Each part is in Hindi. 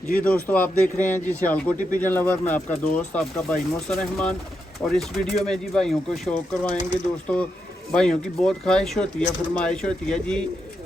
जी दोस्तों, आप देख रहे हैं जी सियालकोटी पिजन लवर। मैं आपका दोस्त, आपका भाई मोहसिन रहमान। और इस वीडियो में जी भाइयों को शौक करवाएंगे। दोस्तों, भाइयों की बहुत ख्वाहिश होती है, फरमाइश होती है जी,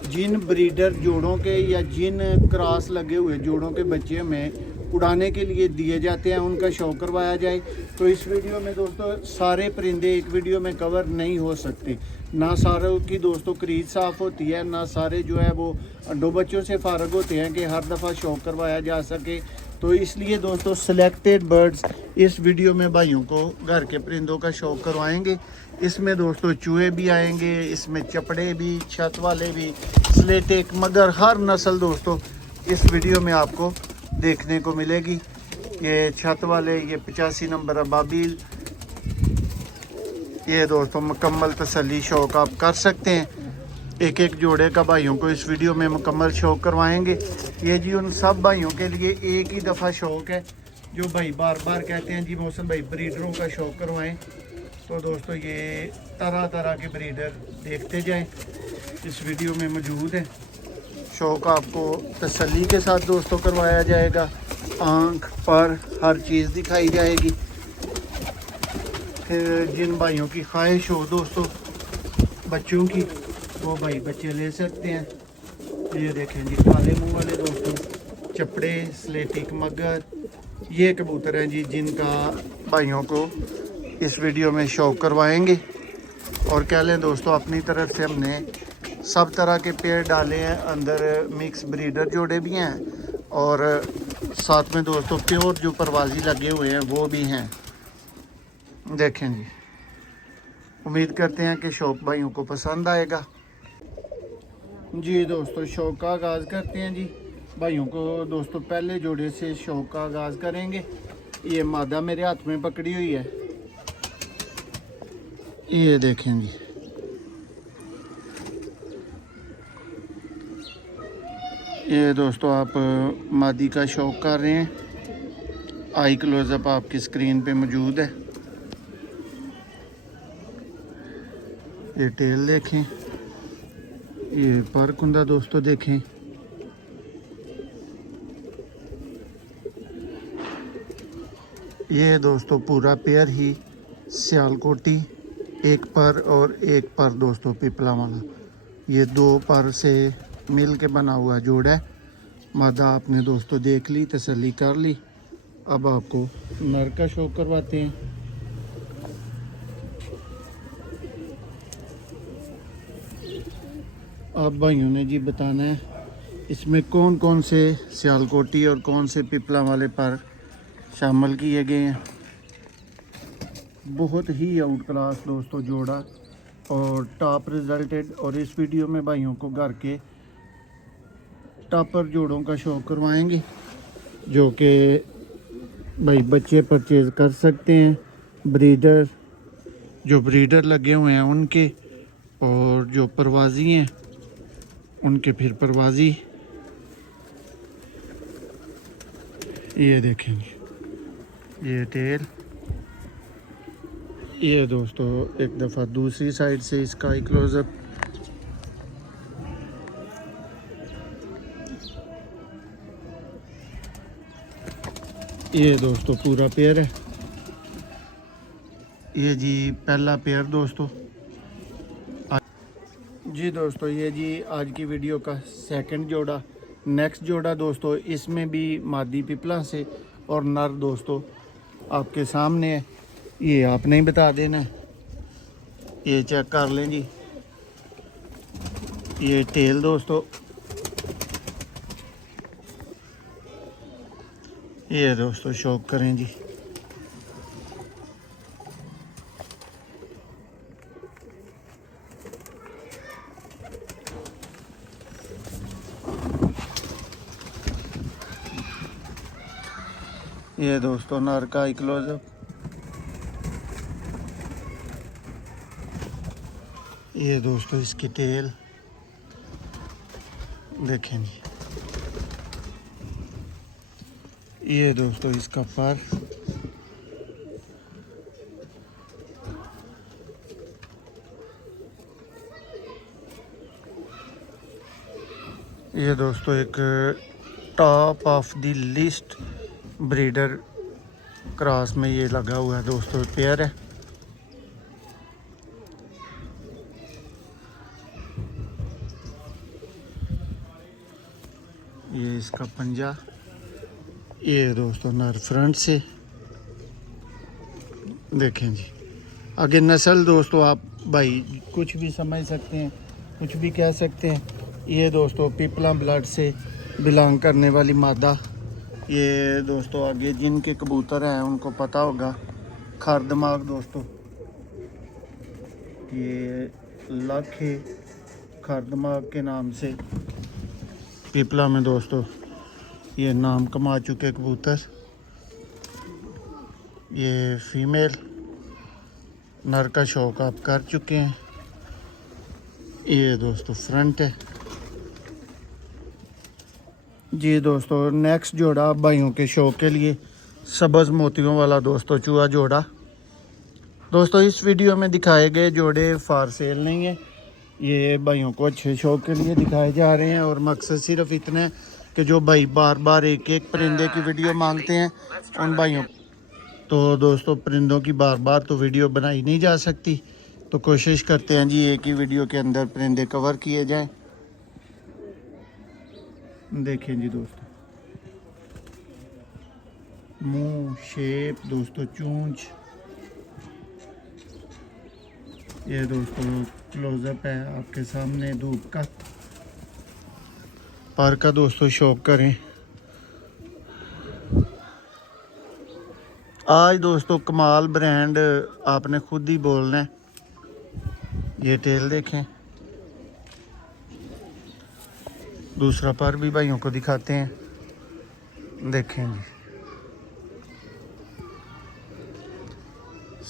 जिन ब्रीडर जोड़ों के या जिन क्रॉस लगे हुए जोड़ों के बच्चे हमें उड़ाने के लिए दिए जाते हैं, उनका शौक करवाया जाए। तो इस वीडियो में दोस्तों सारे परिंदे एक वीडियो में कवर नहीं हो सकते। ना सारों की दोस्तों क्रीज साफ़ होती है, ना सारे जो है वो अंडों बच्चों से फ़ारग होते हैं कि हर दफ़ा शौक करवाया जा सके। तो इसलिए दोस्तों सिलेक्टेड बर्ड्स इस वीडियो में भाइयों को घर के परिंदों का शौक करवाएंगे। इसमें दोस्तों चूहे भी आएंगे, इसमें चपड़े भी, छत वाले भी, स्लेटे, मगर हर नस्ल दोस्तों इस वीडियो में आपको देखने को मिलेगी। ये छत वाले, ये 85 नंबर अबाबिल, ये दोस्तों मुकम्मल तसल्ली शौक आप कर सकते हैं। एक एक जोड़े का भाइयों को इस वीडियो में मुकम्मल शौक करवाएंगे। ये जी उन सब भाइयों के लिए एक ही दफ़ा शौक है जो भाई बार बार कहते हैं जी मौसम भाई ब्रीडरों का शौक करवाएं। तो दोस्तों ये तरह तरह के ब्रीडर देखते जाएं, इस वीडियो में मौजूद है। शौक आपको तसल्ली के साथ दोस्तों करवाया जाएगा, आँख पर हर चीज़ दिखाई जाएगी। फिर जिन भाइयों की ख्वाहिश हो दोस्तों बच्चों की, वो भाई बच्चे ले सकते हैं। ये देखें जी काले मुंह वाले दोस्तों चपड़े, स्लेटिक मगर, ये कबूतर हैं जी जिनका भाइयों को इस वीडियो में शौक करवाएंगे। और कह लें दोस्तों अपनी तरफ से हमने सब तरह के पेड़ डाले हैं, अंदर मिक्स ब्रीडर जोड़े भी हैं और साथ में दोस्तों प्योर जो परवाजी लगे हुए हैं वो भी हैं। देखें जी, उम्मीद करते हैं कि शौक भाइयों को पसंद आएगा। जी दोस्तों शौक का आगाज़ करते हैं जी। भाइयों को दोस्तों पहले जोड़े से शौक का आगाज़ करेंगे। ये मादा मेरे हाथ में पकड़ी हुई है, ये देखें जी। ये दोस्तों आप मादी का शौक कर रहे हैं, आई क्लोजअप आपकी स्क्रीन पे मौजूद है। ये टेल देखें, ये पर कुंदा दोस्तों देखें। ये दोस्तों पूरा पेयर ही सियालकोटी, एक पर और एक पर दोस्तों पिपला वाला, ये दो पर से मिल के बना हुआ जोड़ है। मादा आपने दोस्तों देख ली, तसल्ली कर ली। अब आपको नर का शौक करवाते हैं। आप भाइयों ने जी बताना है इसमें कौन कौन से सियालकोटी और कौन से पिपला वाले पर शामिल किए गए हैं। बहुत ही आउट क्लास दोस्तों जोड़ा और टॉप रिजल्टेड। और इस वीडियो में भाइयों को घर के टॉपर जोड़ों का शौक करवाएंगे जो कि भाई बच्चे परचेज़ कर सकते हैं। ब्रीडर जो ब्रीडर लगे हुए हैं उनके, और जो परवाजी हैं उनके फिर परवाजी। ये देखेंगे, ये टेल। ये दोस्तों एक दफ़ा दूसरी साइड से इसका एक क्लोजअप। ये दोस्तों पूरा पेयर है। ये जी पहला पेयर दोस्तों। जी दोस्तों ये जी आज की वीडियो का सेकंड जोड़ा। नेक्स्ट जोड़ा दोस्तों इसमें भी मादी पिपला से और नर दोस्तों आपके सामने है, ये आपने ही बता देना है। ये चेक कर लें जी, ये टेल दोस्तों, ये दोस्तों शौक करें जी। ये दोस्तों नर का आई क्लोजअप। ये दोस्तों इसकी टेल देखें जी। ये दोस्तों इसका पर। ये दोस्तों एक top of the list breeder cross में ये लगा हुआ है दोस्तों, पेयर है। ये इसका पंजा, ये दोस्तों नर फ्रंट से देखें जी। आगे नस्ल दोस्तों आप भाई कुछ भी समझ सकते हैं, कुछ भी कह सकते हैं। ये दोस्तों पिपला ब्लड से बिलोंग करने वाली मादा। ये दोस्तों आगे जिनके कबूतर हैं उनको पता होगा, खार दिमाग दोस्तों, ये लख है खार दिमाग के नाम से पिपला में दोस्तों ये नाम कमा चुके कबूतर। ये फीमेल, नर का शौक आप कर चुके हैं। ये दोस्तों फ्रंट है जी। दोस्तों नेक्स्ट जोड़ा भाइयों के शौक के लिए सब्ज़ मोतियों वाला दोस्तों चूहा जोड़ा। दोस्तों इस वीडियो में दिखाए गए जोड़े फार सेल नहीं है, ये भाइयों को अच्छे शौक के लिए दिखाए जा रहे हैं। और मकसद सिर्फ इतना है कि जो भाई बार बार एक एक परिंदे की वीडियो मांगते हैं उन भाइयों, तो दोस्तों परिंदों की बार बार तो वीडियो बनाई नहीं जा सकती, तो कोशिश करते हैं जी एक ही वीडियो के अंदर परिंदे कवर किए जाएं। देखें जी दोस्तों, मुंह शेप दोस्तों, चूंच, ये दोस्तों क्लोजअप है आपके सामने धूप का। पर का दोस्तों शौक करें। आज दोस्तों कमाल ब्रांड आपने खुद ही बोलना है। ये टेल देखें, दूसरा पर भी भाइयों को दिखाते हैं, देखें जी।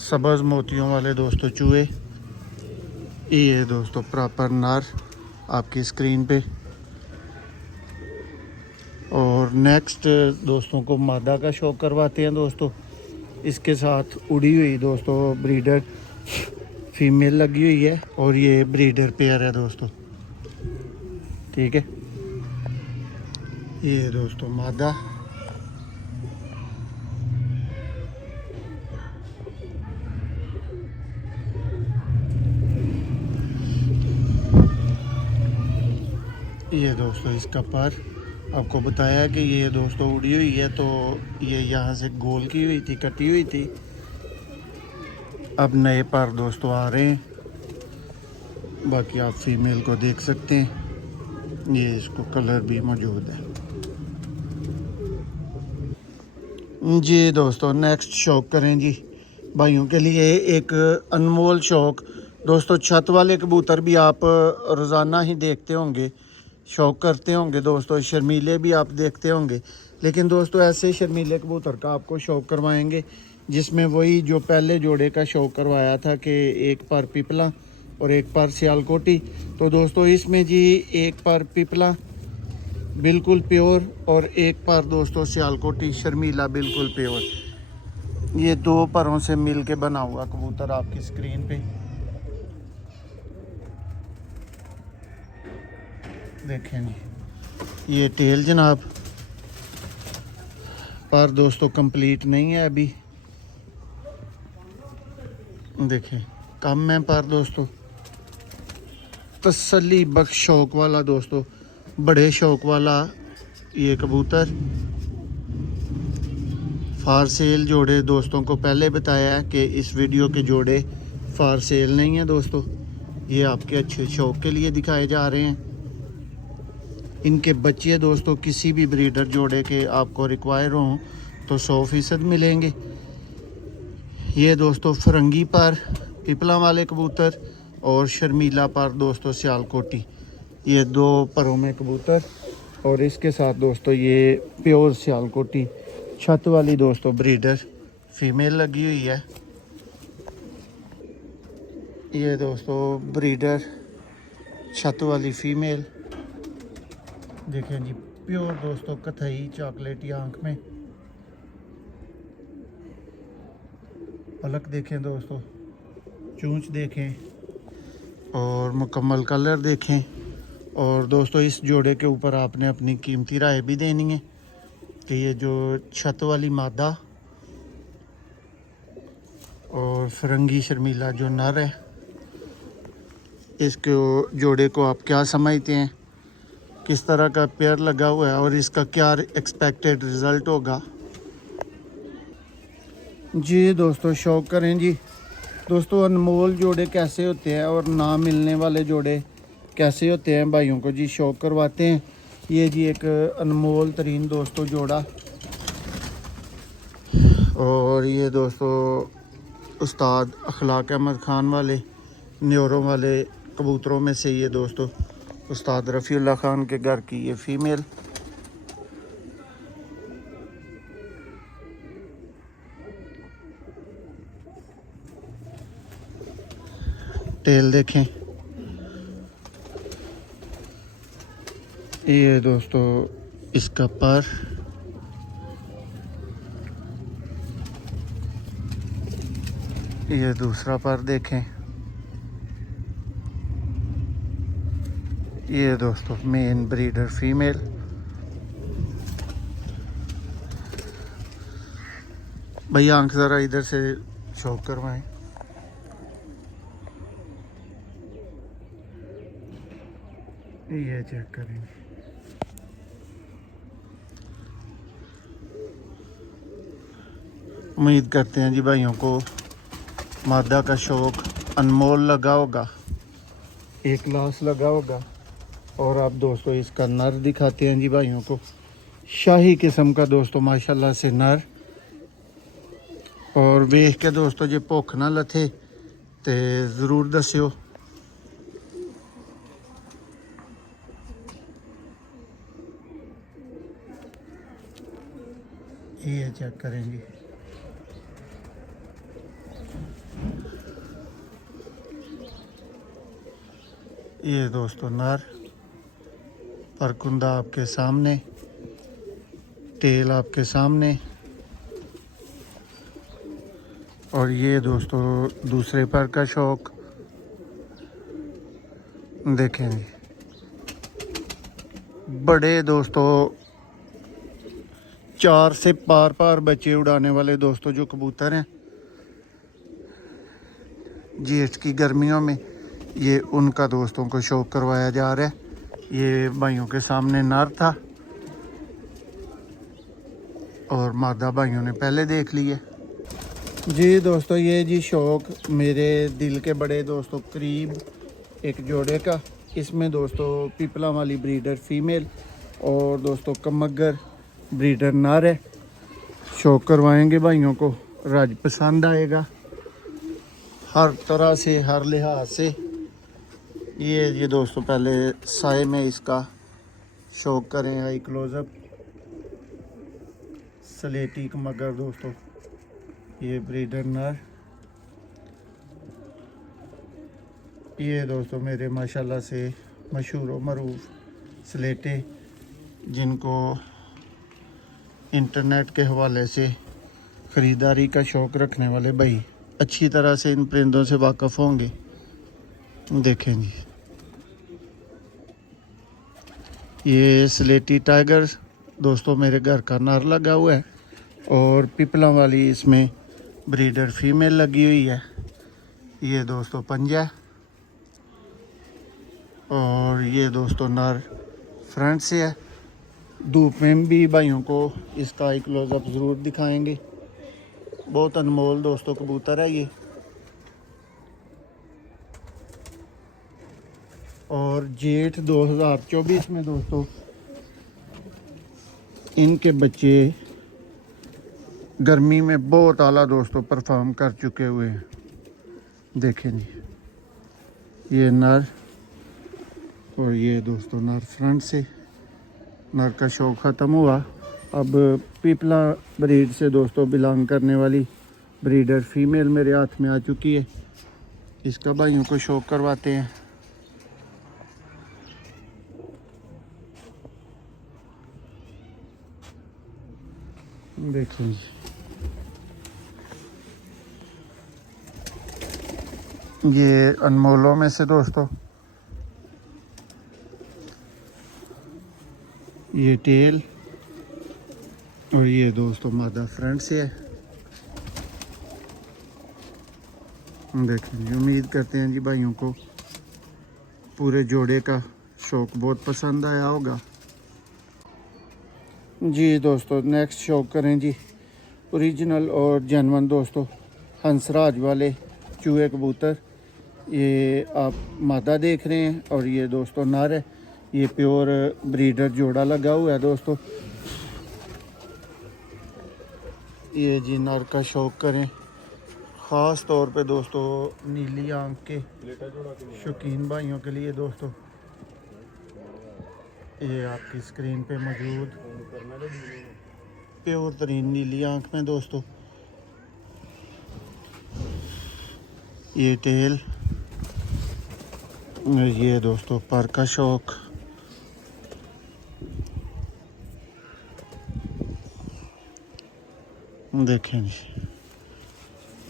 सब्ज़ मोतियों वाले दोस्तों चूहे, ये दोस्तों प्रॉपर नर आपकी स्क्रीन पे। और नेक्स्ट दोस्तों को मादा का शौक करवाते हैं दोस्तों। इसके साथ उड़ी हुई दोस्तों ब्रीडर फीमेल लगी हुई है और ये ब्रीडर पेयर है दोस्तों, ठीक है। ये दोस्तों मादा, ये दोस्तों इसका पर आपको बताया कि ये दोस्तों उड़ी हुई है, तो ये यहाँ से गोल की हुई थी, कटी हुई थी। अब नए पर दोस्तों आ रहे हैं। बाकी आप फीमेल को देख सकते हैं, ये इसको कलर भी मौजूद है जी। दोस्तों नेक्स्ट शौक करें जी भाइयों के लिए एक अनमोल शौक। दोस्तों छत वाले कबूतर भी आप रोज़ाना ही देखते होंगे, शौक करते होंगे दोस्तों। शर्मीले भी आप देखते होंगे, लेकिन दोस्तों ऐसे शर्मीले कबूतर का आपको शौक करवाएंगे जिसमें वही जो पहले जोड़े का शौक करवाया था कि एक पर पिपला और एक पर सियालकोटी। तो दोस्तों इसमें जी एक पर पिपला बिल्कुल प्योर और एक पर दोस्तों सियालकोटी शर्मीला बिल्कुल प्योर। ये दो परों से मिल के बना हुआ कबूतर आपकी स्क्रीन पे देखें जी। ये टेल जनाब, पर दोस्तों कंप्लीट नहीं है अभी, देखें कम है पर दोस्तों। तसल्ली बख्श शौक वाला दोस्तों, बड़े शौक वाला ये कबूतर। फार सेल जोड़े दोस्तों को पहले बताया कि इस वीडियो के जोड़े फार सेल नहीं है दोस्तों, ये आपके अच्छे शौक के लिए दिखाए जा रहे हैं। इनके बच्चे दोस्तों किसी भी ब्रीडर जोड़े के आपको रिक्वायर हों तो 100% मिलेंगे। ये दोस्तों फरंगी पर पिपला वाले कबूतर और शर्मीला पर दोस्तों सियालकोटी, ये दो परों में कबूतर। और इसके साथ दोस्तों ये प्योर सियालकोटी छत वाली दोस्तों ब्रीडर फीमेल लगी हुई है। ये दोस्तों ब्रीडर छत वाली फीमेल, देखें जी प्योर दोस्तों कथई चॉकलेटी आंख में। पलक देखें दोस्तों, चूंच देखें और मुकम्मल कलर देखें और दोस्तों इस जोड़े के ऊपर आपने अपनी कीमती राय भी देनी है कि ये जो छत वाली मादा और फिरंगी शर्मीला जो नर है, इसके जोड़े को आप क्या समझते हैं, किस तरह का पेयर लगा हुआ है और इसका क्या एक्सपेक्टेड रिज़ल्ट होगा। जी दोस्तों शौक करें जी। दोस्तों अनमोल जोड़े कैसे होते हैं और ना मिलने वाले जोड़े कैसे होते हैं भाइयों को जी शौक करवाते हैं। ये जी एक अनमोल तरीन दोस्तों जोड़ा, और ये दोस्तों उस्ताद अखलाक अहमद ख़ान वाले न्योरों वाले कबूतरों में से ये दोस्तों उस्ताद रफ़ीउल्लाह ख़ान के घर की ये फ़ीमेल। टेल देखें, ये दोस्तों इसका पर, ये दूसरा पर देखें, ये दोस्तों मेन ब्रीडर फीमेल। भैया आंख ज़रा इधर से शौक करवाएं। ये चेक करें, उम्मीद करते हैं जी भाइयों को मादा का शौक अनमोल लगा होगा, एक क्लास लगा होगा। और आप दोस्तों इसका नर दिखाते हैं जी भाइयों को, शाही किस्म का दोस्तों माशाल्लाह से नर। और वेख के दोस्तों जे भुख ना लथे तो ज़रूर दस्यो। ये चेक करेंगे, ये दोस्तों नर, परकुंदा आपके सामने, टेल आपके सामने, और ये दोस्तों दूसरे पर का शौक देखेंगे। बड़े दोस्तों 4 से पार पार बच्चे उड़ाने वाले दोस्तों जो कबूतर हैं जेठ की गर्मियों में, ये उनका दोस्तों को शौक करवाया जा रहा है। ये भाइयों के सामने नर था और मादा भाइयों ने पहले देख लिया जी। दोस्तों ये जी शौक मेरे दिल के बड़े दोस्तों करीब एक जोड़े का, इसमें दोस्तों पिपला वाली ब्रीडर फीमेल और दोस्तों कमगर ब्रीडर नर है। शौक करवाएंगे भाइयों को, राज पसंद आएगा हर तरह से, हर लिहाज से। ये दोस्तों पहले साए में इसका शौक करें, आई क्लोजअप स्लेटी कमगर दोस्तों, ये ब्रीडर नर। ये दोस्तों मेरे माशाल्लाह से मशहूर व मरूफ स्लेटे, जिनको इंटरनेट के हवाले से ख़रीदारी का शौक़ रखने वाले भाई अच्छी तरह से इन परिंदों से वाकिफ़ होंगे। देखें जी, ये स्लेटी टाइगर दोस्तों मेरे घर का नर लगा हुआ है और पिपला वाली इसमें ब्रीडर फीमेल लगी हुई है। ये दोस्तों पंजा है और ये दोस्तों नर फ्रंट से है। धूप में भी भाइयों को इसका एक क्लोजअप ज़रूर दिखाएंगे। बहुत अनमोल दोस्तों कबूतर है ये। और जेठ 2024 में दोस्तों इनके बच्चे गर्मी में बहुत आला दोस्तों परफॉर्म कर चुके हुए हैं। देखें जी, ये नर और ये दोस्तों नर फ्रंट से। नर का शौक ख़त्म हुआ, अब पिपला ब्रीड से दोस्तों बिलोंग करने वाली ब्रीडर फीमेल मेरे हाथ में आ चुकी है। इसका भाइयों को शौक करवाते हैं। देखो जी, ये अनमोलों में से दोस्तों ये टेल और ये दोस्तों मादा फ्रंट से है। देखें, उम्मीद करते हैं जी भाइयों को पूरे जोड़े का शौक बहुत पसंद आया होगा। जी दोस्तों, नेक्स्ट शौक करें जी ओरिजिनल और जेन्युइन दोस्तों हंसराज वाले चूहे कबूतर। ये आप मादा देख रहे हैं और ये दोस्तों नर है। ये प्योर ब्रीडर जोड़ा लगा हुआ है दोस्तों। ये जी नर का शौक करें, ख़ास तौर पे दोस्तों नीली आंख के शौकीन भाइयों के लिए दोस्तों। ये आपकी स्क्रीन पे मौजूद प्योर तरीन नीली आंख में दोस्तों। ये टेल, ये दोस्तों पर का शौक। देखें जी,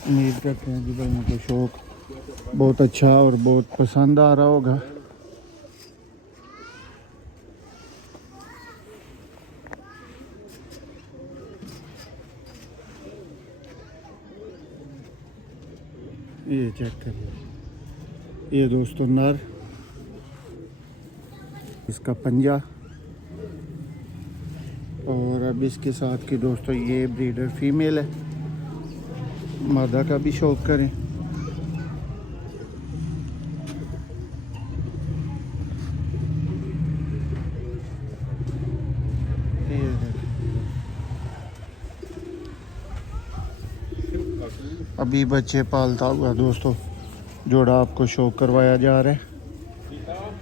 उम्मीद करते हैं जी भाइयों को शौक बहुत अच्छा और बहुत पसंद आ रहा होगा। ये चेक करिए, ये दोस्तों नर, इसका पंजा और अब इसके साथ की दोस्तों ये ब्रीडर फीमेल है। मादा का भी शौक करें। ये अभी बच्चे पालता हुआ दोस्तों जोड़ा आपको शौक करवाया जा रहा है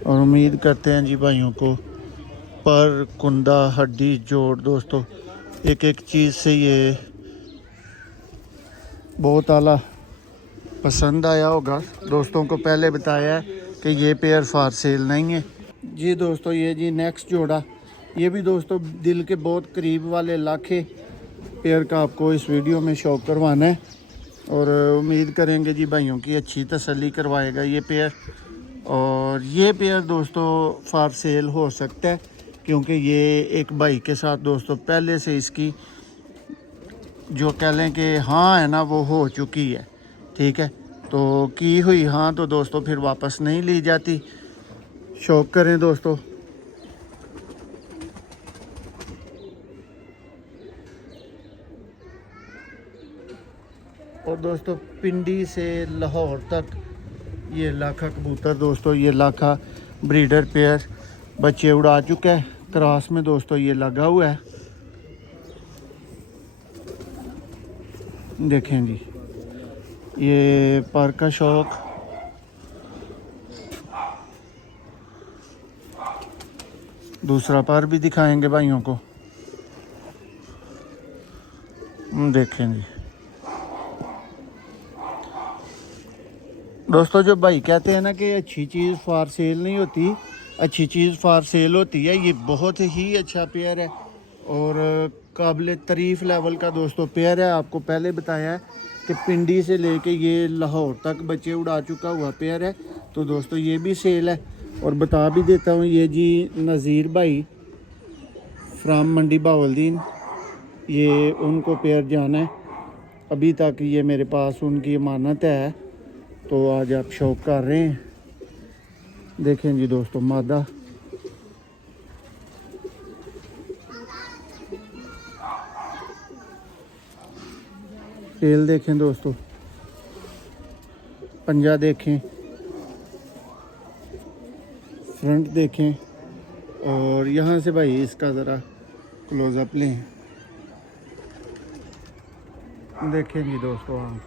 और उम्मीद करते हैं जी भाइयों को पर कुंदा हड्डी जोड़ दोस्तों एक एक चीज़ से ये बहुत आला पसंद आया होगा। दोस्तों को पहले बताया है कि ये पेयर फार सेल नहीं है जी दोस्तों। ये जी नेक्स्ट जोड़ा, ये भी दोस्तों दिल के बहुत करीब वाले लाखे पेयर का आपको इस वीडियो में शौक करवाना है और उम्मीद करेंगे जी भाइयों की अच्छी तसल्ली करवाएगा ये पेयर। और ये पेयर दोस्तों फार सेल हो सकता है क्योंकि ये एक भाई के साथ दोस्तों पहले से इसकी जो कह लें कि हाँ है ना वो हो चुकी है, ठीक है। तो की हुई हाँ तो दोस्तों फिर वापस नहीं ली जाती। शौक करें दोस्तों। और दोस्तों पिंडी से लाहौर तक ये लाखा कबूतर दोस्तों, ये लाखा ब्रीडर पेयर बच्चे उड़ा चुका है। क्रॉस में दोस्तों ये लगा हुआ है। देखें जी, ये पर का शौक, दूसरा पर भी दिखाएंगे भाइयों को। देखें जी दोस्तों, जो भाई कहते हैं ना कि अच्छी चीज़ फार सेल नहीं होती, अच्छी चीज़ फार सेल होती है। ये बहुत ही अच्छा पेयर है और काबिल तारीफ़ लेवल का दोस्तों पेयर है। आपको पहले बताया है कि पिंडी से लेके ये लाहौर तक बच्चे उड़ा चुका हुआ पेयर है। तो दोस्तों ये भी सेल है। और बता भी देता हूँ, ये जी नज़ीर भाई फ्राम मंडी बावलदीन, ये उनको पेयर जाना है। अभी तक ये मेरे पास उनकी अमानत है तो आज आप शौक कर रहे हैं। देखें जी दोस्तों मादा, टेल देखें दोस्तों, पंजा देखें, फ्रंट देखें और यहाँ से भाई इसका ज़रा क्लोज़अप लें। देखें जी दोस्तों आँख,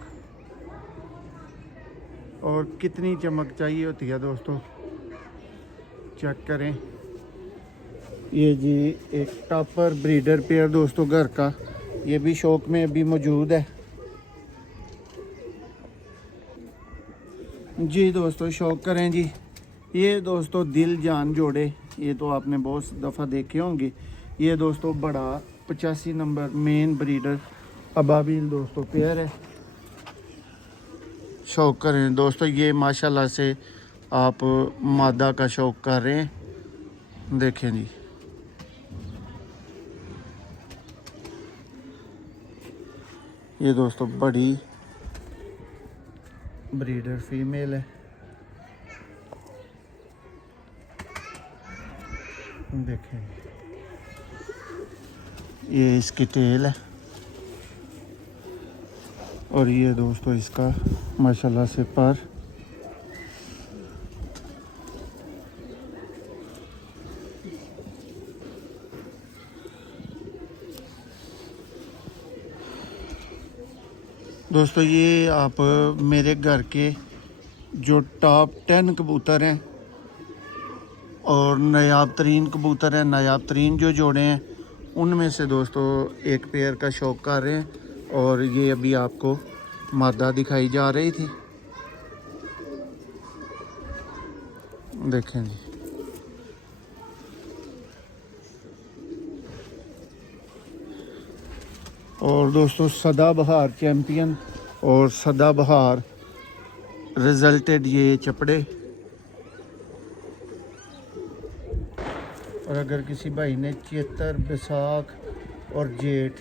और कितनी चमक चाहिए होती है दोस्तों, चेक करें। ये जी एक टॉपर ब्रीडर पेयर दोस्तों घर का, ये भी शौक में अभी मौजूद है जी दोस्तों। शौक करें जी। ये दोस्तों दिल जान जोड़े, ये तो आपने बहुत दफ़ा देखे होंगे। ये दोस्तों बड़ा 85 नंबर मेन ब्रीडर अबाबिल दोस्तों पेयर है। शौक करें दोस्तों, ये माशाल्लाह से आप मादा का शौक कर रहे हैं। देखें जी ये दोस्तों बड़ी ब्रीडर फीमेल है, देखें ये इसकी टेल है। और ये दोस्तों इसका माशाल्लाह से पर। दोस्तों ये आप मेरे घर के जो टॉप 10 कबूतर हैं और नायाब तरीन कबूतर हैं, नायाब तरीन जो जोड़े हैं, उनमें से दोस्तों एक पेयर का शौक़ कर रहे हैं। और ये अभी आपको मादा दिखाई जा रही थी, देखें जी। और दोस्तों सदाबहार चैम्पियन और सदाबहार रिजल्टेड ये चपड़े। और अगर किसी भाई ने चेतर, बैसाख और जेठ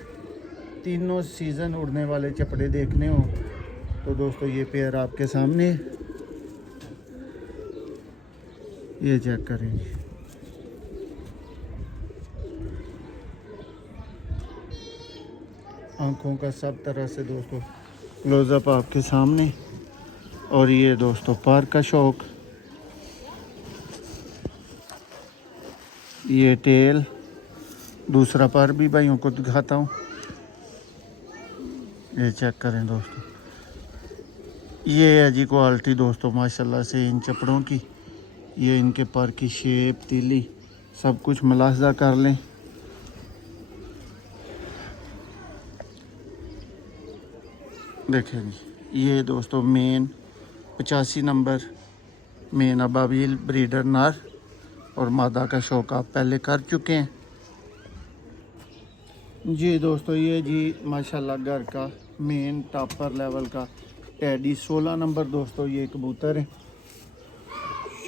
तीनों सीज़न उड़ने वाले चपड़े देखने हो तो दोस्तों ये पेयर आपके सामने, ये चेक करेंगे। आँखों का सब तरह से दोस्तों क्लोज़अप आपके सामने। और ये दोस्तों पर का शौक़, ये टेल, दूसरा पर भी भाइयों को दिखाता हूँ, ये चेक करें दोस्तों। ये है जी क्वालिटी दोस्तों माशाल्लाह से इन चपड़ों की। ये इनके पर की शेप, तीली, सब कुछ मुलाहजा कर लें। देखें जी, ये दोस्तों मेन 85 नंबर मेन अबाबिल ब्रीडर नर और मादा का शौक़ आप पहले कर चुके हैं जी। दोस्तों ये जी माशाल्लाह घर का मेन टॉपर लेवल का टैडी 16 नंबर दोस्तों ये कबूतर है।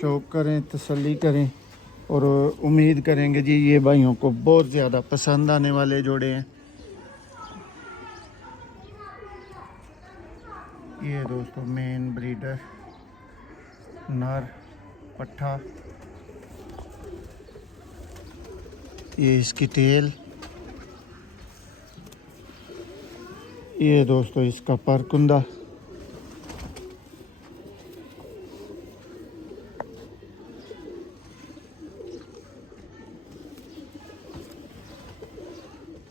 शौक़ करें, तसल्ली करें और उम्मीद करेंगे जी ये भाइयों को बहुत ज़्यादा पसंद आने वाले जोड़े हैं। ये दोस्तों मेन ब्रीडर नर पट्ठा, ये इसकी टेल, ये दोस्तों इसका परकुंदा,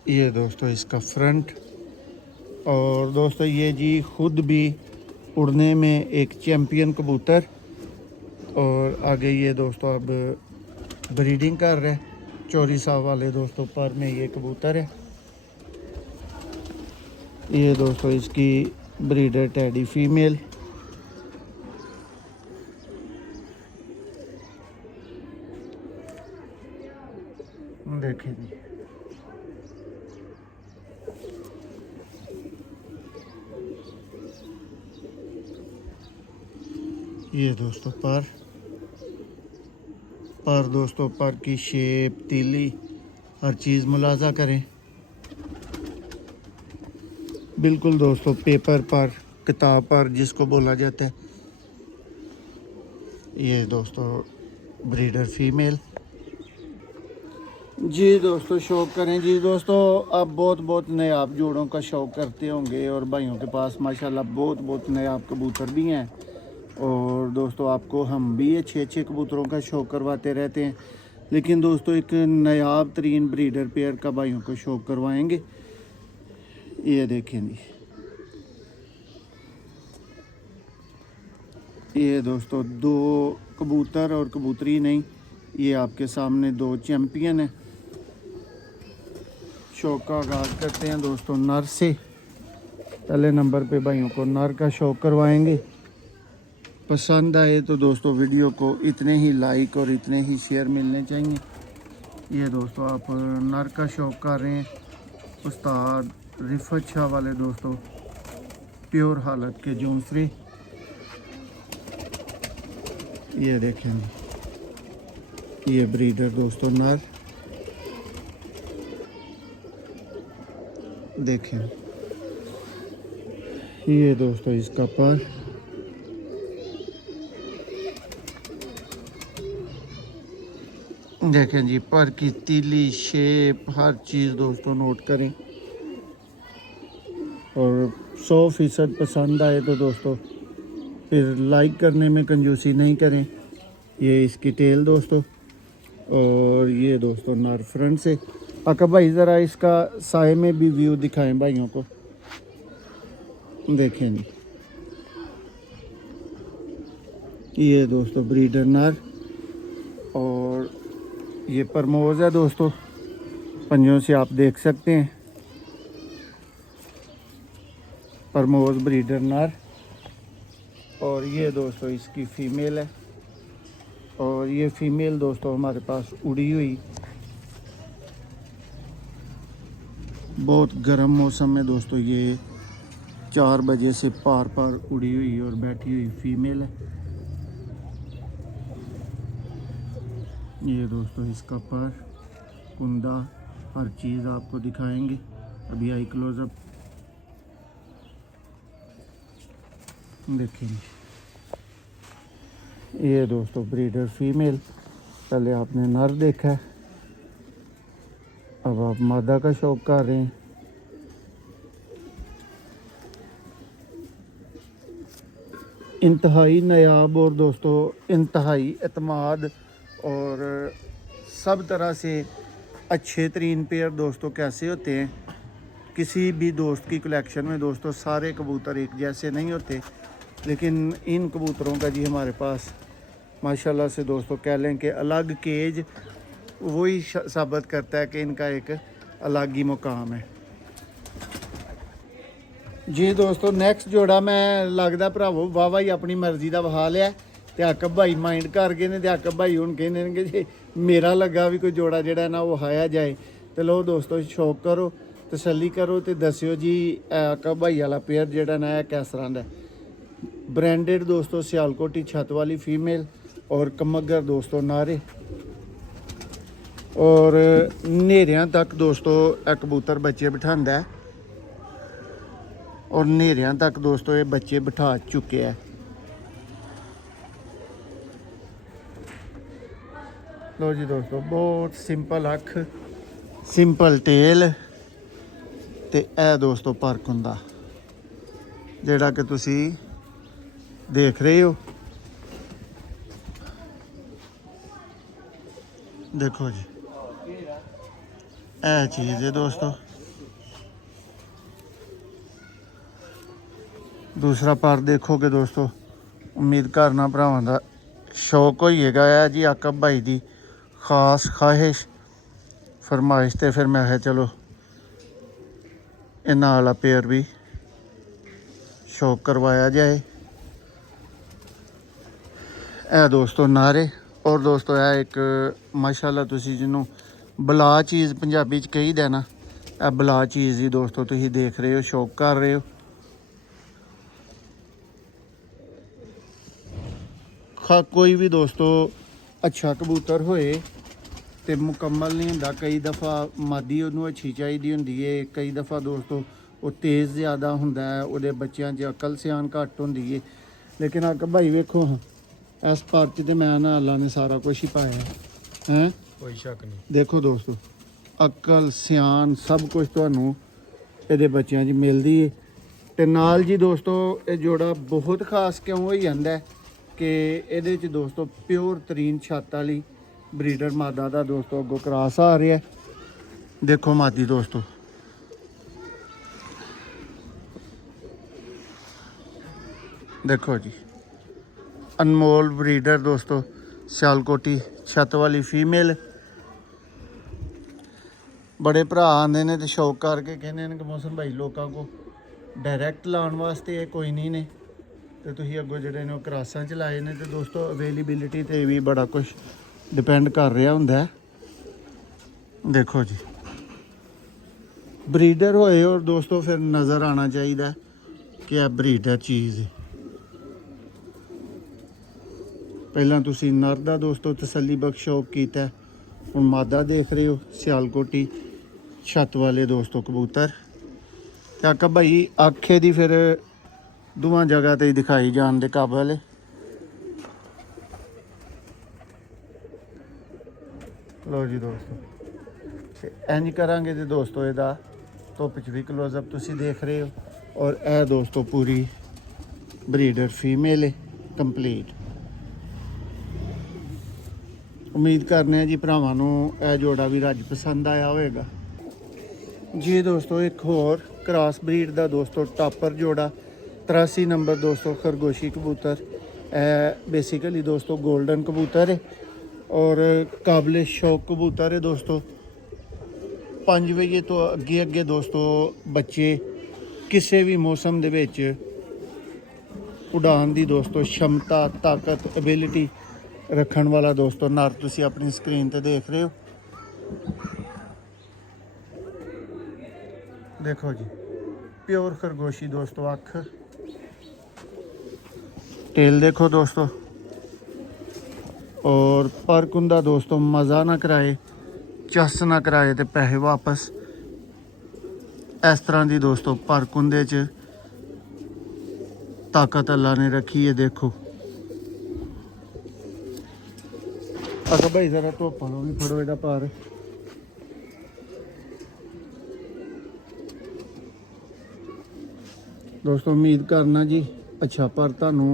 ये दोस्तों इसका फ्रंट। और दोस्तों ये जी खुद भी उड़ने में एक चैम्पियन कबूतर। और आगे ये दोस्तों अब ब्रीडिंग कर रहे हैं। चौरी साहब वाले दोस्तों पर में ये कबूतर है। ये दोस्तों इसकी ब्रीडर टैडी फीमेल। देखें जी, ये दोस्तों पर दोस्तों पर की शेप, तीली, हर चीज़ मुलाजा करें। बिल्कुल दोस्तों पेपर पर, किताब पर जिसको बोला जाता है। ये दोस्तों ब्रीडर फीमेल जी। दोस्तों शौक़ करें जी। दोस्तों आप बहुत नायाब जोड़ों का शौक़ करते होंगे और भाइयों के पास माशाल्लाह बहुत नायाब कबूतर भी हैं। और दोस्तों आपको हम भी अच्छे कबूतरों का शौक़ करवाते रहते हैं, लेकिन दोस्तों एक नायाब तरीन ब्रीडर पेयर का भाइयों को शौक़ करवाएंगे। ये देखें जी, ये दोस्तों दो कबूतर और कबूतरी नहीं, ये आपके सामने दो चैम्पियन हैं। शौक़ का आगाज़ करते हैं दोस्तों नर से। पहले नंबर पे भाइयों को नर का शौक़ करवाएंगे। पसंद आए तो दोस्तों वीडियो को इतने ही लाइक और इतने ही शेयर मिलने चाहिए। ये दोस्तों आप नर का शौक़ कर रहे हैं, उस्ताद रिफत शाह वाले दोस्तों प्योर हालत के जूनसरी। ये देखें ये ब्रीडर दोस्तों नर, देखें ये दोस्तों इसका पर देखें जी, पर की तीली शेप हर चीज़ दोस्तों नोट करें। और 100% पसंद आए तो दोस्तों फिर लाइक करने में कंजूसी नहीं करें। ये इसकी टेल दोस्तों, और ये दोस्तों नर फ्रंट से। आका भाई ज़रा इसका साए में भी व्यू दिखाएं भाइयों को। देखें जी, ये दोस्तों ब्रीडर नर, और ये परमोज है दोस्तों, पंजों से आप देख सकते हैं। परमोज ब्रीडर नर, और ये दोस्तों इसकी फ़ीमेल है। और ये फ़ीमेल दोस्तों हमारे पास उड़ी हुई, बहुत गर्म मौसम में दोस्तों ये 4 बजे से पार पार उड़ी हुई और बैठी हुई फ़ीमेल है। ये दोस्तों इसका पर, कुंदा, हर चीज़ आपको दिखाएंगे। अभी आई क्लोज़अप देखेंगे। ये दोस्तों ब्रीडर फीमेल, पहले आपने नर देखा है, अब आप मादा का शौक कर रहे हैं। इंतहाई नायाब और दोस्तों इंतहाई एतमाद और सब तरह से अच्छे तरीन पेयर दोस्तों कैसे होते हैं। किसी भी दोस्त की कलेक्शन में दोस्तों सारे कबूतर एक जैसे नहीं होते, लेकिन इन कबूतरों का जी हमारे पास माशाल्लाह से दोस्तों कह लें कि अलग केज वही साबित करता है कि इनका एक अलग ही मुकाम है जी। दोस्तों नेक्स्ट जोड़ा मैं लगदा भरावो वावा ही अपनी मर्जी का वहा लिया ते आकब भाई माइंड कर गए ने, ते आकब भाई हुण कहने जे मेरा लगा भी कोई जोड़ा जेड़ा ना वो हाया जाए। तो लो दोस्तों शौक करो, तसल्ली करो, तो दस्यो जी आकब भाई वाला पेयर जेड़ा ना किस तरह दा। ब्रांडेड दोस्तों सियालकोटी छत वाली फीमेल और कमगर दोस्तों नारे, और नेरियां तक दोस्तों कबूतर बच्चे बिठांदा है, और नेरियां तक दोस्तों ये बच्चे बिठा चुके हैं। लो जी दोस्तों, बहुत सिंपल अख, सिंपल टेल, ते ए दोस्तों पर कुंदा जेड़ा कि तुसी देख रहे हो। देखो जी ए चीज़ है दोस्तों। दूसरा पर देखोगे दोस्तों, उम्मीद करना भरावां दा शौक होइएगा है जी। आकब भाई दी खास ख्वाहिश फरमाइश, तो फिर मैं है चलो इन्हां वाला पेयर भी शौक करवाया जाए। ए दोस्तों नारे, और दोस्तों है एक माशाल्लाह तुसी जिन्हों बला चीज़ पंजाबी च कही देना, ए बला चीज़ ही दोस्तों तुसी देख रहे हो, शौक कर रहे हो। कोई भी दोस्तों अच्छा कबूतर होए तो मुकम्मल नहीं होंदा। कई दफ़ा मादी उन्होंने अच्छी चाहिए होंदी है, कई दफ़ा दोस्तों वो तेज़ ज़्यादा होंदा है, उहदे बच्चों च अकल सियान घट होंदी है। लेकिन आकब भाई वेखो इस पार्टी ते मैं ना अल्लाह ने सारा कुछ ही पाया है, कोई शक नहीं। देखो दोस्तों अकल सियान सब कुछ तुहानू इहदे बच्चों च मिलदी है। ते नाल जी दोस्तों ये जोड़ा बहुत खास क्यों हो जांदा है कि इहदे च दोस्तों प्योर तरीन छत वाली ब्रीडर मादा दा दोस्तों अगों क्रॉस आ रहा है। देखो मादी दोस्तों, देखो जी अनमोल ब्रीडर दोस्तों सियालकोटी छत वाली फीमेल। बड़े भरा आंदे ने तो शौक करके कहने कि मौसम भाई लोगों को डायरैक्ट लाने वास्ते कोई नहीं ने, तो तुसी अगों जेडे ने क्रासां च लाए ने। तो दोस्तों अवेलेबिलिटी ते भी बड़ा कुछ डिपेंड कर रहा हुंदा है। देखो जी ब्रीडर होए और दोस्तों फिर नज़र आना चाहिए कि यह ब्रीडर चीज़ है। पहला तुसी नर दा दोस्तों तसल्ली बख्श शौक कीता, हुण मादा देख रहे हो सियालकोटी छत वाले दोस्तों कबूतर। तो आका भाई आखे दी फिर दोवां जगह ते दिखाई जान दे काबल है। लो जी दोस्तों, इंज करांगे तो दोस्तों इहदा धुप च भी क्लोजअप तुसी देख रहे हो। और यह दोस्तों पूरी ब्रीडर फीमेल है कंप्लीट। उम्मीद करने जी भरावां नूं यह जोड़ा भी रज पसंद आया होएगा जी। दोस्तों एक होर क्रॉस ब्रीड का दोस्तों टापर जोड़ा 83 नंबर दोस्तों खरगोशी कबूतर। बेसिकली दोस्तों गोल्डन कबूतर है और काबिल शौक कबूतर है दोस्तों। 5 बजे तो अगे अगे दोस्तों बच्चे किसी भी मौसम दे विच उड़ान दी दोस्तों क्षमता ताकत एबिलिटी रखने वाला दोस्तों नर तुसी अपनी स्क्रीन ते देख रहे हो। देखो जी प्योर खरगोशी दोस्तों। अख टेल देखो दोस्तों। और पर कुंदा दोस्तों मज़ा ना कराए चस ना कराए तो पैसे वापस। इस तरह की दोस्तों पर कुंदे च ताकत अल्लाह ने रखी है। देखो अच्छा भाई जरा धुप लो भी फड़ो इहदा पर। दोस्तों उम्मीद करना जी अच्छा पर तुहानू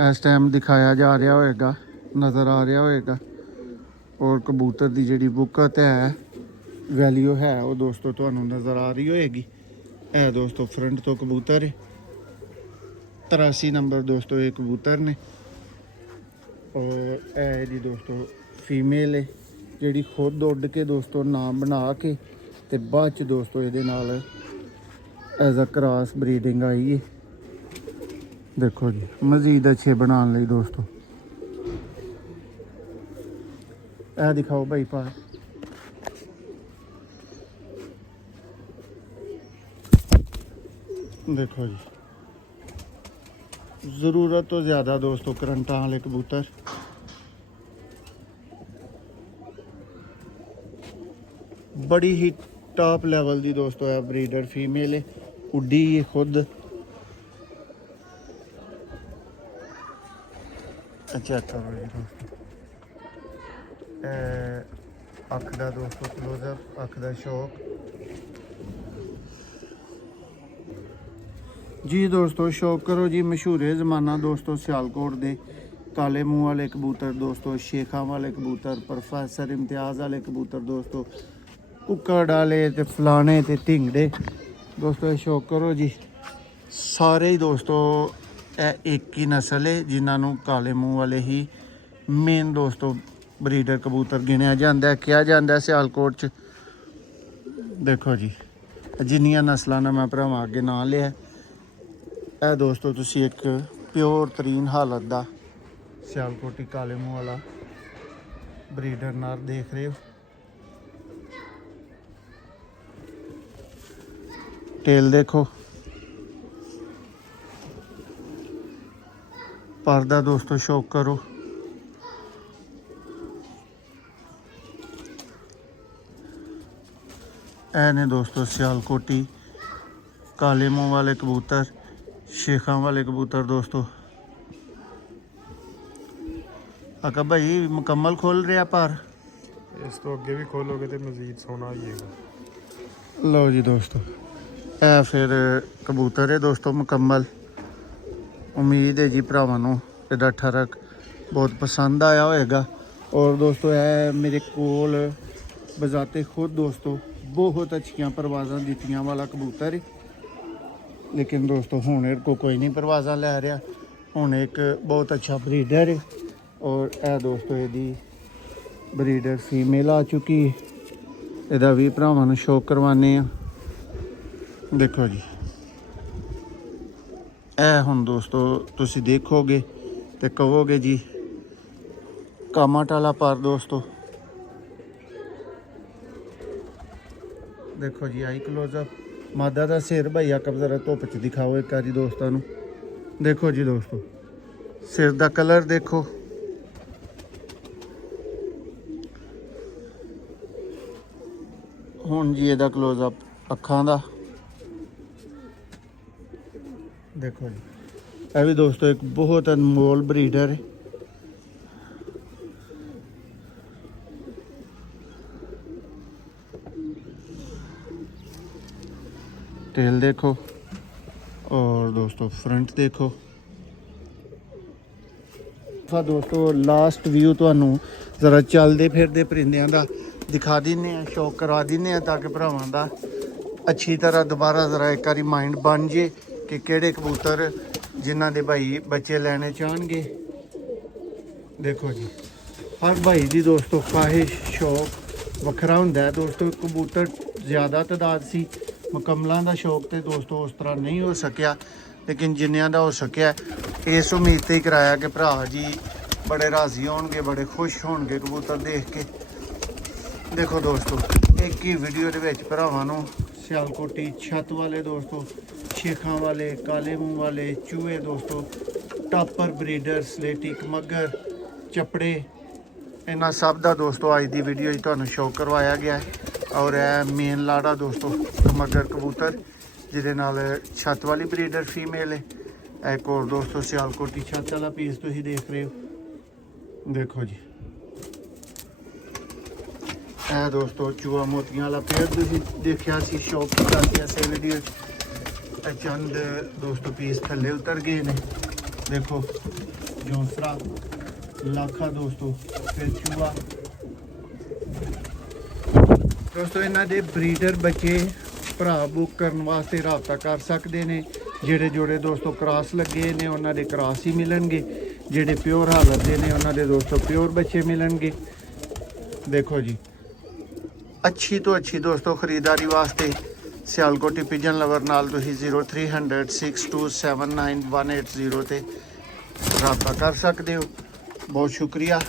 इस टाइम दिखाया जा रहा होएगा, नज़र आ रहा होएगा। और कबूतर की जी बुकत है वैल्यू है वो दोस्तों तुहानू नज़र आ रही होएगी। है दोस्तों फ्रंट तो कबूतर है 83 नंबर दोस्तों ये कबूतर ने। और है जी दोस्तों फीमेल है जी खुद उड़ के दोस्तों नाम बना के ते बाद च दोस्तों ये नाल एज अ क्रॉस ब्रीडिंग आई है। देखो जी मजीद अच्छे बनाने लई दोस्तों ए दिखाओ भाई पर। देखो जी ज़रूरत तो ज़्यादा दोस्तों करंटा वाले कबूतर। बड़ी ही टॉप लेवल दी दोस्तों है ब्रीडर फीमेल है उड्डी है खुद। चेक करो जी दोस्तों अख का दोस्तों क्लोजअप अख का शौक जी दोस्तों। शौक करो जी मशहूर ज़माना दोस्तों सियालकोट दे काले मुँह वाले कबूतर दोस्तों, शेखा वाले कबूतर, प्रोफेसर इम्तियाज़ वाले कबूतर दोस्तों, कुक्कड़ वाले ते फलाने ते ढिंगड़े दोस्तों। शौक करो जी सारे ही दोस्तों एक ही नस्ल है जिन्होंने काले मुँह वाले ही मेन दोस्तों ब्रीडर कबूतर गिनिया जाता है, कहा जाता है सियालकोट च। देखो जी जिन्नियां नस्लों ने मैं भरावां अगे नाम लिया है दोस्तों तुसी एक प्योर तरीन हालत का सियालकोटी काले मुँह वाला ब्रीडर नर देख रहे हो। टेल देखो पर्दा दोस्तों शौक करो। ऐ ने दोस्तों सियालकोटी काले मुँह वाले कबूतर, शेखा वाले कबूतर दोस्तों। आका भाई मुकम्मल खोल रहा पर इस तो अगे भी खोलोगे तो मजीद सोना आइएगा। लो जी दोस्तों है फिर कबूतर है दोस्तों मुकम्मल। उम्मीद है जी भरावां नूं इहदा ठरक बहुत पसंद आया होएगा। और दोस्तों है मेरे कोल बजाते खुद दोस्तों बहुत अच्छियां परवाज़ां दित्तियां वाला कबूतर है। लेकिन दोस्तों हुण इहदे को कोई नहीं परवाज़ां लै रहा, हुण एक बहुत अच्छा ब्रीडर है। और यह दोस्तों यदी ब्रीडर फीमेल आ चुकी है, इहदा भी भरावां नूं शौक करवाने आ। देखो जी ए हुण दोस्तों तुसी देखोगे तो कहोगे जी कामट वाला पर दोस्तों। देखो जी आई क्लोजअप मादा का सिर भैया कब जरा धुप च दिखाओ एक बारी दोस्तों नूं। देखो जी दोस्तों सिर का कलर देखो, हुण जी इहदा क्लोजअप अखां दा। देखो जी ये भी दोस्तों एक बहुत अनमोल ब्रीडर है। टेल देखो और दोस्तों फ्रंट देखो। दोस्तों लास्ट व्यू ਤੁਹਾਨੂੰ ਜ਼ਰਾ ਚੱਲਦੇ ਫਿਰਦੇ ਪਰਿੰਦਿਆਂ ਦਾ ਦਿਖਾ ਦਿੰਨੇ ਆ, ਸ਼ੌਕ ਕਰਵਾ ਦਿੰਨੇ ਆ ਤਾਂ ਕਿ ਭਰਾਵਾਂ ਦਾ ਅੱਛੀ ਤਰ੍ਹਾਂ ਦੁਬਾਰਾ ਜ਼ਰਾ ਇੱਕ ਵਾਰੀ ਮਾਈਂਡ ਬਣ ਜੇ ਕਿ ਕਿਹੜੇ ਕਬੂਤਰ ਜਿਨ੍ਹਾਂ ਦੇ ਭਾਈ ਬੱਚੇ ਲੈਣੇ ਚਾਹਣਗੇ। ਦੇਖੋ ਜੀ ਹਰ ਭਾਈ ਦੀ ਦੋਸਤੋ ਖਾਹਿਸ਼ ਸ਼ੌਕ ਵੱਖਰਾ ਹੁੰਦਾ ਹੈ ਦੋਸਤੋ। ਕਬੂਤਰ ਜ਼ਿਆਦਾ ਤਾਦਾਦ ਸੀ, ਮੁਕੰਮਲਾਂ ਦਾ ਸ਼ੌਕ ਤੇ ਦੋਸਤੋ ਉਸ ਤਰ੍ਹਾਂ ਨਹੀਂ ਹੋ ਸਕਿਆ, ਲੇਕਿਨ ਜਿੰਨਿਆਂ ਦਾ ਹੋ ਸਕਿਆ ਇਸ ਉਮੀਦ ਤੇ ਹੀ ਕਰਾਇਆ ਕਿ ਭਰਾ ਜੀ ਬੜੇ ਰਾਜ਼ੀ ਹੋਣਗੇ, ਬੜੇ ਖੁਸ਼ ਹੋਣਗੇ ਕਬੂਤਰ ਦੇਖ ਕੇ। ਦੇਖੋ ਦੋਸਤੋ ਇੱਕ ਹੀ ਵੀਡੀਓ ਦੇ ਵਿੱਚ ਭਰਾਵਾਂ ਨੂੰ ਸਿਆਲਕੋਟੀ ਛੱਤ ਵਾਲੇ ਦੋਸਤੋ, ਸ਼ੇਖਾਂ ਵਾਲੇ, ਕਾਲੇ ਮੂੰਹ ਵਾਲੇ ਚੂਹੇ ਦੋਸਤੋ, ਟਾਪਰ ਬਰੀਡਰ, ਸਲੇਟੀ ਮੱਗਰ, ਚੱਪੜੇ, ਇਹਨਾਂ ਸਭ ਦਾ ਦੋਸਤੋ ਅੱਜ ਦੀ ਵੀਡੀਓ 'ਚ ਤੁਹਾਨੂੰ ਸ਼ੌਕ ਕਰਵਾਇਆ ਗਿਆ ਹੈ। ਔਰ ਇਹ ਮੇਨ ਲਾੜਾ ਦੋਸਤੋ ਮੱਗਰ ਕਬੂਤਰ ਜਿਹਦੇ ਨਾਲ ਛੱਤ ਵਾਲੀ ਬਰੀਡਰ ਫੀਮੇਲ ਹੈ। ਇੱਕ ਹੋਰ ਦੋਸਤੋ ਸਿਆਲਕੋਟੀ ਛੱਤ ਵਾਲਾ ਪੀਸ ਤੁਸੀਂ ਦੇਖ ਰਹੇ ਹੋ। ਦੇਖੋ ਜੀ ਇਹ ਦੋਸਤੋ ਚੂਹਾ ਮੋਤੀਆਂ ਵਾਲਾ ਪੇਅਰ ਤੁਸੀਂ ਦੇਖਿਆ ਸੀ, ਸ਼ੌਕ ਕੀਤਾ ਸੀ ਇਸੇ ਵੀਡੀਓ 'ਚ। ਇਹ ਚੰਦ ਦੋਸਤੋ ਪੀਸ ਥੱਲੇ ਉਤਰ ਗਏ ਨੇ। ਦੇਖੋ ਜੌਂਸਰਾ ਲਾਖਾ ਦੋਸਤੋ, ਫਿਰ ਚੂਹਾ ਦੋਸਤੋ। ਇਹਨਾਂ ਦੇ ਬਰੀਡਰ ਬੱਚੇ ਭਰਾ ਬੁੱਕ ਕਰਨ ਵਾਸਤੇ ਰਾਬਤਾ ਕਰ ਸਕਦੇ ਨੇ। ਜਿਹੜੇ ਜੋੜੇ ਦੋਸਤੋ ਕ੍ਰਾਸ ਲੱਗੇ ਨੇ ਉਹਨਾਂ ਦੇ ਕ੍ਰਾਸ ਹੀ ਮਿਲਣਗੇ, ਜਿਹੜੇ ਪਿਓਰ ਹਾਲਤ ਦੇ ਨੇ ਉਹਨਾਂ ਦੇ ਦੋਸਤੋ ਪਿਓਰ ਬੱਚੇ ਮਿਲਣਗੇ। ਦੇਖੋ ਜੀ ਅੱਛੀ ਤੋਂ ਅੱਛੀ ਦੋਸਤੋ ਖਰੀਦਦਾਰੀ ਵਾਸਤੇ ਸਿਆਲਕੋਟੀ ਪਿਜਨ ਲਵਰ ਨਾਲ ਤੁਸੀਂ 0300 6279 180 ਤੇ ਰਾਬਤਾ ਕਰ ਸਕਦੇ ਹੋ। ਬਹੁਤ ਸ਼ੁਕਰੀਆ।